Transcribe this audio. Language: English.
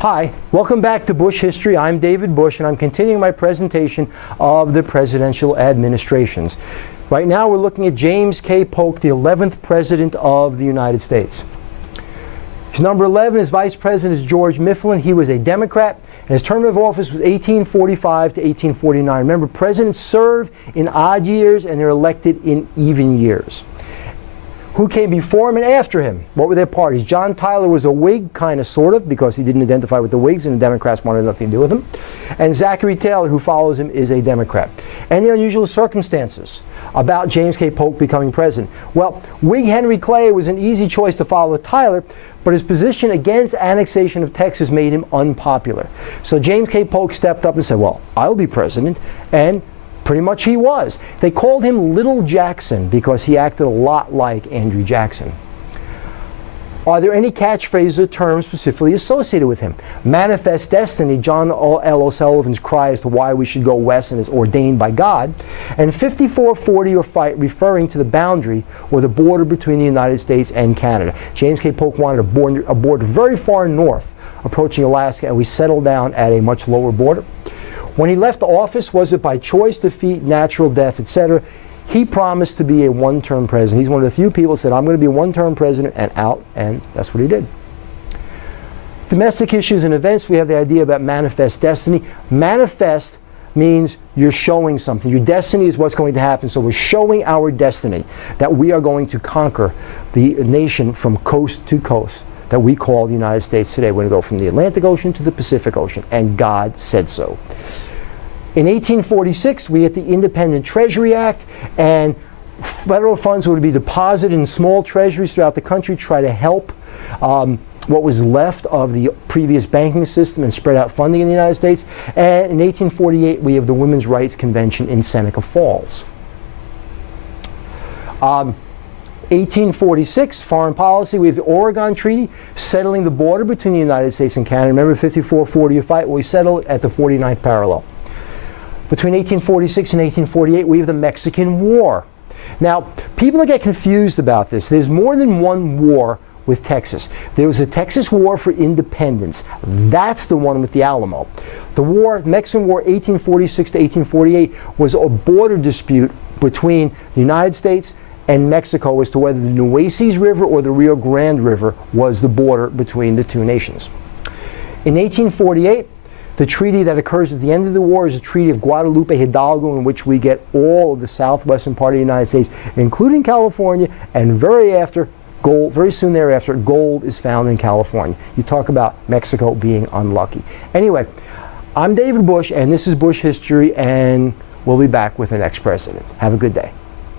Hi, welcome back to Bush History. I'm David Busch, and I'm continuing my presentation of the presidential administrations. Right now we're looking at James K. Polk, the 11th President of the United States. His number 11, his Vice President, is George Mifflin. He was a Democrat, and his term of office was 1845 to 1849. Remember, presidents serve in odd years, and they're elected in even years. Who came before him and after him? What were their parties? John Tyler was a Whig, kind of, sort of, because he didn't identify with the Whigs, and the Democrats wanted nothing to do with him. And Zachary Taylor, who follows him, is a Democrat. Any unusual circumstances about James K. Polk becoming president? Well, Whig Henry Clay was an easy choice to follow Tyler, but his position against annexation of Texas made him unpopular. So James K. Polk stepped up and said, well, I'll be president, and pretty much he was. They called him Little Jackson because he acted a lot like Andrew Jackson. Are there any catchphrases or terms specifically associated with him? Manifest Destiny, John L. O'Sullivan's cry as to why we should go west and is ordained by God. And 5440, or fight, referring to the boundary or the border between the United States and Canada. James K. Polk wanted a border very far north, approaching Alaska, and we settled down at a much lower border. When he left office, was it by choice, defeat, natural death, etc.? He promised to be a one-term president. He's one of the few people who said, I'm going to be a one-term president, and out, and that's what he did. Domestic issues and events, we have the idea about manifest destiny. Manifest means you're showing something. Your destiny is what's going to happen, so we're showing our destiny, that we are going to conquer the nation from coast to coast that we call the United States today. We're going to go from the Atlantic Ocean to the Pacific Ocean, and God said so. In 1846, we get the Independent Treasury Act, and federal funds were to be deposited in small treasuries throughout the country to try to help what was left of the previous banking system and spread out funding in the United States. And in 1848, we have the Women's Rights Convention in Seneca Falls. 1846, foreign policy, we have the Oregon Treaty, settling the border between the United States and Canada. Remember 5440, a fight, we settled at the 49th parallel. Between 1846 and 1848, we have the Mexican War. Now, people get confused about this. There's more than one war with Texas. There was the Texas War for Independence. That's the one with the Alamo. The war, Mexican War, 1846 to 1848, was a border dispute between the United States and Mexico as to whether the Nueces River or the Rio Grande River was the border between the two nations. In 1848, the treaty that occurs at the end of the war is the Treaty of Guadalupe, Hidalgo, in which we get all of the southwestern part of the United States, including California, and very soon thereafter, gold is found in California. You talk about Mexico being unlucky. Anyway, I'm David Busch, and this is Bush History, and we'll be back with the next president. Have a good day.